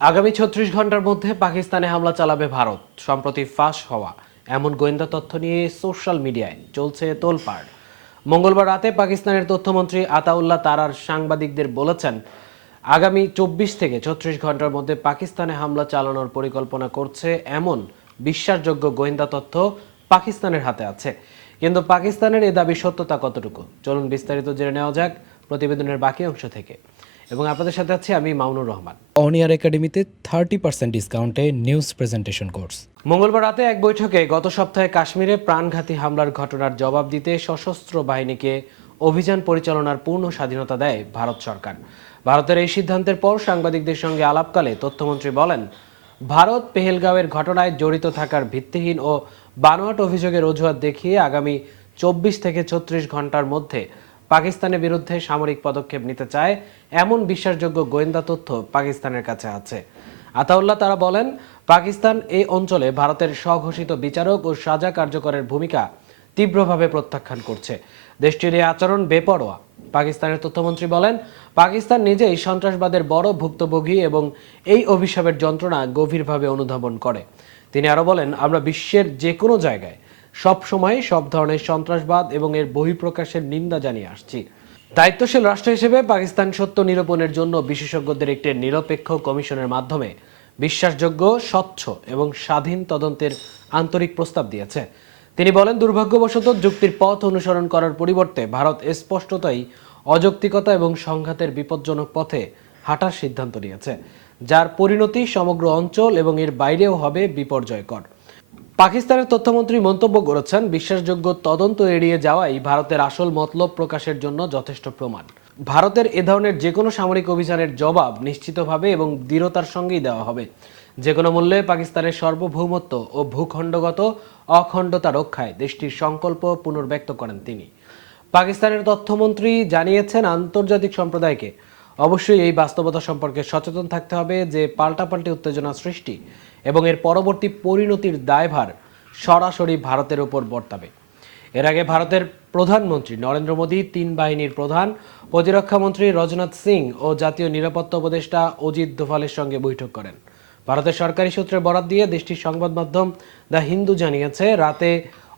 আগামী ছত্রিশ ঘণ্টার মধ্যে পাকিস্তানে হামলা চালাবে ভারত, সম্প্রতি ফাঁস হওয়া। এমন গোয়েন্দা তথ্য নিয়ে সোশ্যাল মিডিয়ায় চলছে তোলপাড়। মঙ্গলবার রাতে পাকিস্তানের তথ্যমন্ত্রী আতাউল্লাহ তারার সাংবাদিকদের বলেছেন, আগামী চব্বিশ থেকে ছত্রিশ ঘণ্টার মধ্যে পাকিস্তানে হামলা চালানোর পরিকল্পনা করছে এমন বিশ্বাসযোগ্য গোয়েন্দা তথ্য পাকিস্তানের হাতে আছে। কিন্তু পাকিস্তানের এ দাবি সত্যতা কতটুকু? চলুন বিস্তারিত জেনে নেওয়া যাক প্রতিবেদনের বাকি অংশ থেকে। এবং আপনাদের সাথে আছি আমি মামুনুর রহমান। অনিয়ার একাডেমিতে থার্টি পার্সেন্ট ডিসকাউন্টে নিউজ প্রেজেন্টেশন কোর্স মঙ্গলবার রাতে এক বৈঠকে গত সপ্তাহে কাশ্মীরে প্রাণঘাতী হামলার ঘটনার জবাব দিতে সশস্ত্র বাহিনীকে অভিযান পরিচালনার পূর্ণ স্বাধীনতা দেয় ভারত সরকার। ভারতের এই সিদ্ধান্তের পর সাংবাদিকদের সঙ্গে আলাপকালে তথ্যমন্ত্রী বলেন ভারত পেহেলগাঁওয়ের ঘটনায় জড়িত থাকার ভিত্তিহীন ও বানোয়াট অভিযোগের অজুহাত দেখিয়ে আগামী চব্বিশ থেকে ছত্রিশ ঘণ্টার মধ্যে পাকিস্তানের বিরুদ্ধে সামরিক পদক্ষেপ নিতে চায় এমন বিশ্বাসযোগ্য গোয়েন্দা তথ্য পাকিস্তানের কাছে আছে। আতাউল্লাহ তারা বলেন, পাকিস্তান এই অঞ্চলে ভারতের স্বঘোষিত বিচারক ও সাজা কার্যকরের ভূমিকা তীব্রভাবে প্রত্যাখ্যান করছে। দেশটির এই আচরণ বেপরোয়া। পাকিস্তানের তথ্যমন্ত্রী বলেন, পাকিস্তান নিজেই সন্ত্রাসবাদের বড় ভুক্তভোগী এবং এই অভিশাপের যন্ত্রণা গভীরভাবে অনুধাবন করে। তিনি আরও বলেন, আমরা বিশ্বের যে কোনো জায়গায় সব সময় সব ধরনের সন্ত্রাসবাদ এবং এর বহিঃপ্রকাশের নিন্দা জানিয়ে আসছি। দায়িত্বশীল রাষ্ট্র হিসেবে পাকিস্তান সত্য নিরূপণের জন্য বিশেষজ্ঞদের একটি নিরপেক্ষ কমিশনের মাধ্যমে বিশ্বাসযোগ্য, স্বচ্ছ এবং স্বাধীন তদন্তের আন্তরিক প্রস্তাব দিয়েছে। তিনি বলেন, দুর্ভাগ্যবশত যুক্তির পথ অনুসরণ করার পরিবর্তে ভারত স্পষ্টতাই অযৌক্তিকতা এবং সংঘাতের বিপজ্জনক পথে হাঁটার সিদ্ধান্ত নিয়েছে, যার পরিণতি সমগ্র অঞ্চল এবং এর বাইরেও হবে বিপর্যয়কর। পাকিস্তানের তথ্যমন্ত্রী মন্তব্য করেছেন, বিশ্বাসযোগ্য তদন্ত এড়িয়ে যাওয়াই ভারতের আসল মতলব প্রকাশের জন্য যথেষ্ট প্রমাণ। ভারতের এ ধরনের যে কোনো সামরিক অভিযানের জবাব নিশ্চিতভাবে এবং দৃঢ়তার সঙ্গেই দেওয়া হবে। যে কোনো মূল্যে পাকিস্তানের সার্বভৌমত্ব ও ভূখণ্ডগত অখণ্ডতা রক্ষায় দেশটির সংকল্প পুনর্ব্যক্ত করেন তিনি। পাকিস্তানের তথ্যমন্ত্রী জানিয়েছেন আন্তর্জাতিক সম্প্রদায়কে অবশ্যই এই বাস্তবতা সম্পর্কে সচেতন থাকতে হবে যে পাল্টাপাল্টি উত্তেজনা সৃষ্টি এবং এর পরবর্তী পরিণতির দায়ভার সরাসরি ভারতের উপর বর্তাবে। এর আগে ভারতের প্রধানমন্ত্রী নরেন্দ্র মোদী, তিন বাহিনীর প্রধান, প্রতিরক্ষা মন্ত্রী রজনাথ সিং ও জাতীয় নিরাপত্তা উপদেষ্টা অজিত দোভালের সঙ্গে বৈঠক করেন। ভারতের সরকারি সূত্রে বরাত দিয়ে দেশটির সংবাদ মাধ্যম দ্য হিন্দু জানিয়েছে, রাতে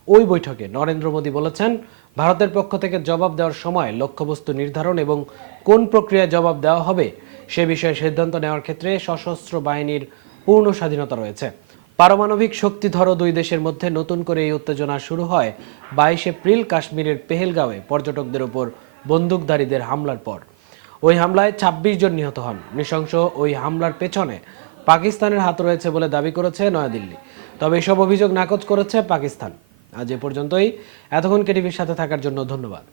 ওই বৈঠকে নরেন্দ্র মোদী বলেছেন ভারতের পক্ষ থেকে জবাব দেওয়ার সময় লক্ষ্যবস্তু নির্ধারণ এবং কোন প্রক্রিয়ায় জবাব দেওয়া হবে সে বিষয়ে সিদ্ধান্ত নেওয়ার ক্ষেত্রে সশস্ত্র বাহিনীর পূর্ণ স্বাধীনতা রয়েছে। পারমাণবিক শক্তিধর দুই দেশের মধ্যে নতুন করে এই উত্তেজনা শুরু হয় বাইশ এপ্রিল কাশ্মীরের পেহেলগাঁওয়ে পর্যটকদের উপর বন্দুকধারীদের হামলার পর। ওই হামলায় ২৬ জন নিহত হন। নৃশংস ওই হামলার পেছনে পাকিস্তানের হাত রয়েছে বলে দাবি করেছে নয়াদিল্লি। তবে এসব অভিযোগ নাকচ করেছে পাকিস্তান। আজ এ পর্যন্তই। এতক্ষণ কেটিভির সাথে থাকার জন্য ধন্যবাদ।